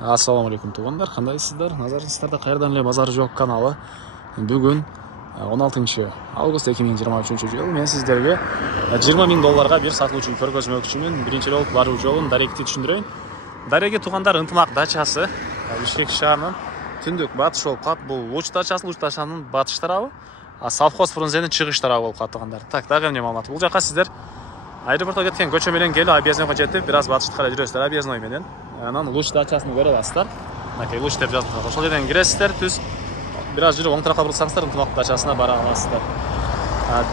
Assalamu alaikum туугандар, кандайсыздар? Назарыңыздарда кайрадан эле Базар жок каналы. Бүгүн 16 август 2023 мен сиздерге $20,000 бир сатылуучу көргөзмөкчүмүн. Биринчи болуп баруу жолун даректи түшүндүрөйүн. Дареги туугандар, ынтымак дачасы Бишкек шаарынын түндүк батыш болуп калат. Бул Луч дачасы, Луч дачанын батыш тарабы, совхоз Фрунзенин чыгыш тарабы болуп калат туугандар. Так, дагы эмне маалымат? Бул жака сиздер аэропортко кеткен көчө менен келип Объезднойго жетип, бир аз батышты карай жүрөсүздөр Объездной менен. Анан Луч дачасын көрө аласыздар. Мынакей Луч деп жазылган. Ошол жерден киресиздер, түз бир аз жүрүп оң тарапка бурсаңыздар ынтымак дачасына бара аласыздар.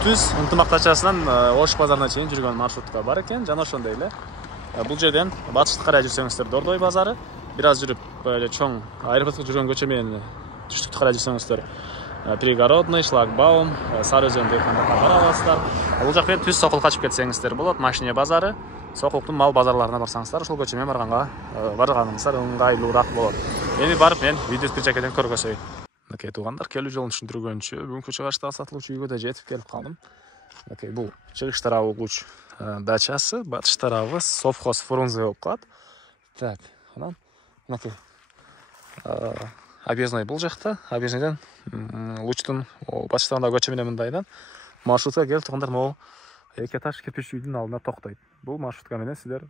Түз ынтымак дачасынан Ош базарына чейин жүргөн маршрутка бар экен, жана ошондой эле бул жерден батышты карай жүрсөңүздөр Дордой базары, бир аз жүрүп эле чоң аэропортко жүргөн көчө менен түштүктү карай жүрсөңүздөр Пригородный, Шлагбаум, Сары өзөн деп бара аласыздар. Бул жак менен түз Сокул качып кетсеңиздер болот, Машине базары, Сокулдун мал базарларына барсаңыздар, ошол көчө менен барганыңыздар ыңгайлуураак болот. Эми барып мен видео жакеден көргөзөйүн. Мынакей туугандар, келүү жолун түшүндүргөнчү бүгүнкү чыгыштагы сатылуучу үйгө да жетип келип калдым. Мынакей бул чыгыш тарабы Луч дачасы, батыш тарабы совхоз Фрунзе болуп калат. Так, анан мынакей Объездной бул жакта, Объезднойдон Лучтун батыш тарабындагы көчө менен мындайдан маршрутка келип туугандар, могу эки этаж кирпич үйдүн алдына токтойт. Бул маршрутка менен сиздер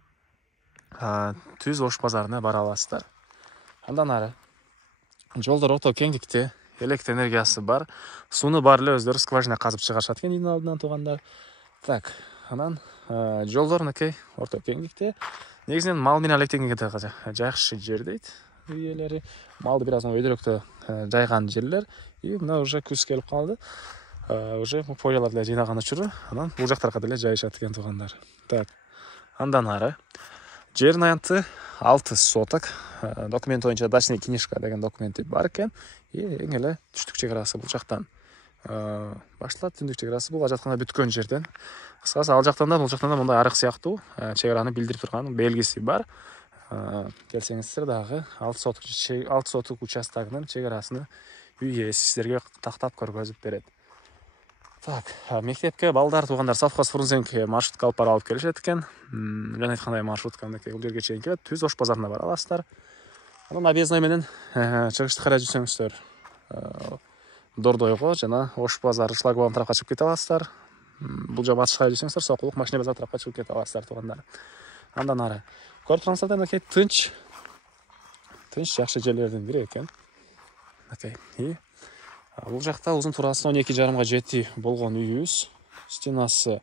түз Ош базарына бара аласыздар. Андан ары жолдор ото кеңдикте, электр энергиясы бар, сууну бар эле өздөрү скважина казып чыгарышат экен үйдүн алдынан туугандар. Так, анан жолдор мынакей орто кеңдикте. Негизинен мал менен алектенүүгө жакшы жер дейт үй ээлери. Малды бир аз өйдөрөктө жайган жерлер. И мына уже күз келип калды. Уже поялар деле жыйнаган учуру, анан бул жактарга деле жайышат экен туугандар. Так, андан ары жердин аянты 6 соток. Документ боюнча дачный книжка деген документи бар экен. И эң эле түштүк чек арасы бул жактан башталат. Түндүк чек арасы бул ажатканда бүткөн жерден. Кыскасы ал жактан да бул жактан да мындай арык сыяктуу чек араны билдирип турган белгиси бар. Келсеңиздер дагы 6 соток участогунун чек арасыны үй ээси сиздерге тактап көргөзүп берет. Так, мектепке балдар туугандар совхоз Фрунзенге маршрутка алып бара алып келишет экен. Жана айткандай маршрутка мынакей бул жерге чейин келет. Түз Ош базарына бара аласыздар. Анан Объездной менен чыгышты карай жүрсөңүздөр Дордойго жана Ош базары Шлагбаум тарапка чыгып кете аласыздар. Бул жака батышка карай жүрсөңүздөр Сокулук Машине базары тарапка чыгып кете аласыздар туугандар. Андан ары көрүп турсаңыздар мынакей тынч жакшы жерлердин бири экен. Мынакей бул жакта узун турасы 12,5 жети болгон үйүбүз. Стенасы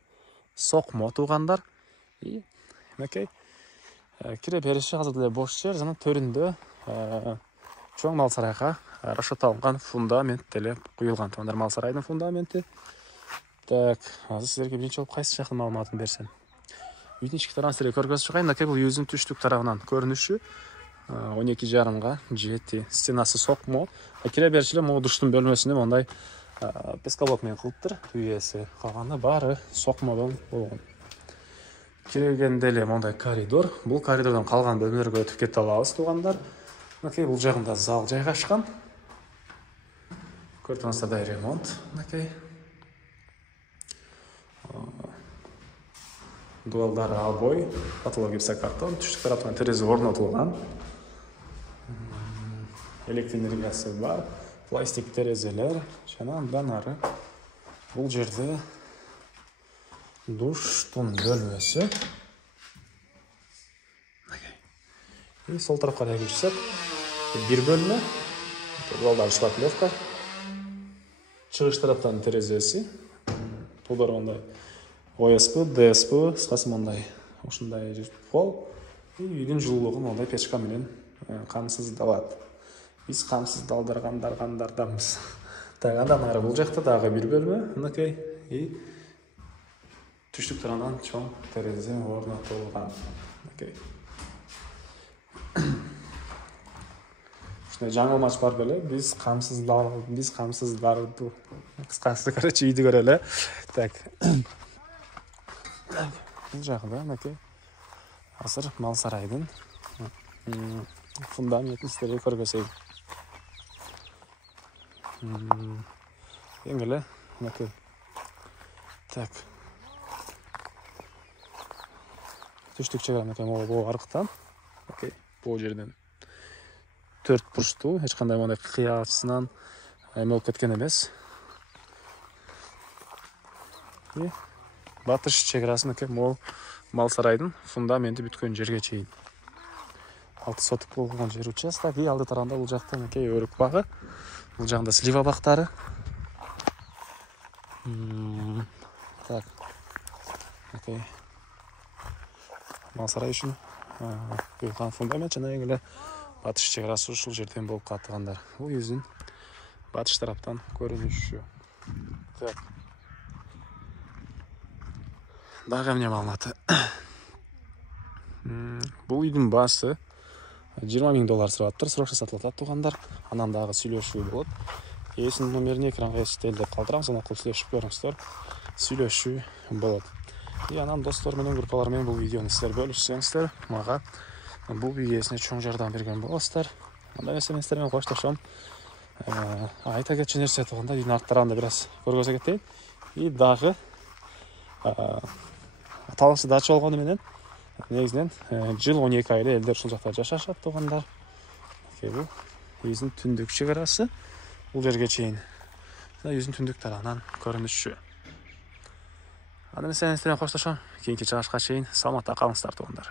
сокмо туугандар. И мынакей кире бериши азыр деле бош жер, жана төрүндө чоң мал сарайга расчетталган фундамент деле куюлган туугандар. Мал сарайдын фундаменти. Так, азыр сиздерге биринчи болуп кайсы жактын маалыматын берсем. Үйдүн ички тарабын сиздерге көргөзүп чыгайын. Мынакей бул үйүбүздүн түштүк тарабынан көрүнүшү 12,5 жети. Стенасы сокмо. Кире бериши эле могу душтун бөлмөсүнө мондай пескалок менен кылыптыр. Үй ээси калганы баары сокмодон болгон. Киргенде эле мондай коридор. Бул коридордон калган бөлмөлөргө өтүп кете алабыз туугандар. Мынакей бул жагында зал жайгашкан. Көрүп турсаңыздар ремонт. Мынакей дуалдары обой, потолок гипсокартон, түштүк тараптан терезе орнотулган. Электр энергиясы бар, пластик терезелер, жана андан ары бул жерде душтун бөлмөсү. И сол тарапка карай жүрсөк, бир бөлмө, дуалдар шпаклевка. Чыгыш тараптан терезеси. Пулдар мондай ОСП, ДСП, кыскасы мондай ушундай пол. И үйдүн жылуулугу мондай печка менен камсыздалат. Биз камсыздалдыргандардамыз. Так, андан ары бул жакта дагы бир бөлмө, мынакей. И түштүк тарабынан чоң терезе орнотулган. Мынакей. Ушундай жаңылмач бар беле, биз камсыздарды. Кыскасы, короче, үйдү көрө эле. Так. Бул жагында мынакей азыр мал сарайдын фундаментин сиздерге көргөзөйүн. Эң эле мынакей. Так. Түштүк чек ара мынакей могу арыктан. Окей, бул жерден 4 бурчтуу, эч кандай мындай кыя ачысынан эме болуп кеткен эмес. Батыш чек-арасыныкы мол мал сарайдын фундаменти бүткөн жерге чейин. Алты сотук болгон жер участок, и алды тарабында бул жакта мынакей өрүк багы, бул жагында слива бактары. Так. Окей. Мал сарай үчүн куюлган фундамент жана эң эле батыш чек арасы ушул жерден болуп калгандар. Бул үйдүн батыш тараптан көрүнүшү. Так. Дагы эмне маалыматы? Бул үйдүн баасы $20,000 сурап срокча сатылат туугандар. Анан дагы сүйлөшүү болот. Ээсинин номерин экранга эсителдеп калтырам, аны кылып сүйлөшүп көрүңүздөр. Сүйлөшүү болот. И анан достор менен, группалар менен бул видеону сиздер бөлүшсөңүздөр, мага бул ээсине чоң жардам берген болосуздар. Анда эмесе мен сиздер менен коштошом. Айта кетчү нерсе тууганда, үйдүн арт тарабында бир аз көргөзө кетейин. И дагы талашсы дача болгону менен негизинен жыл 12 ай эле элдер ушул жакта жашашат туугандар. Бул үйдүн түндүк чек арасы бул жерге чейин. Үйдүн түндүк тарабынан көрүнүшү. Анда мен сиздер менен коштошом. Кийинки чыгышка чейин саламатта калыңыздар туугандар.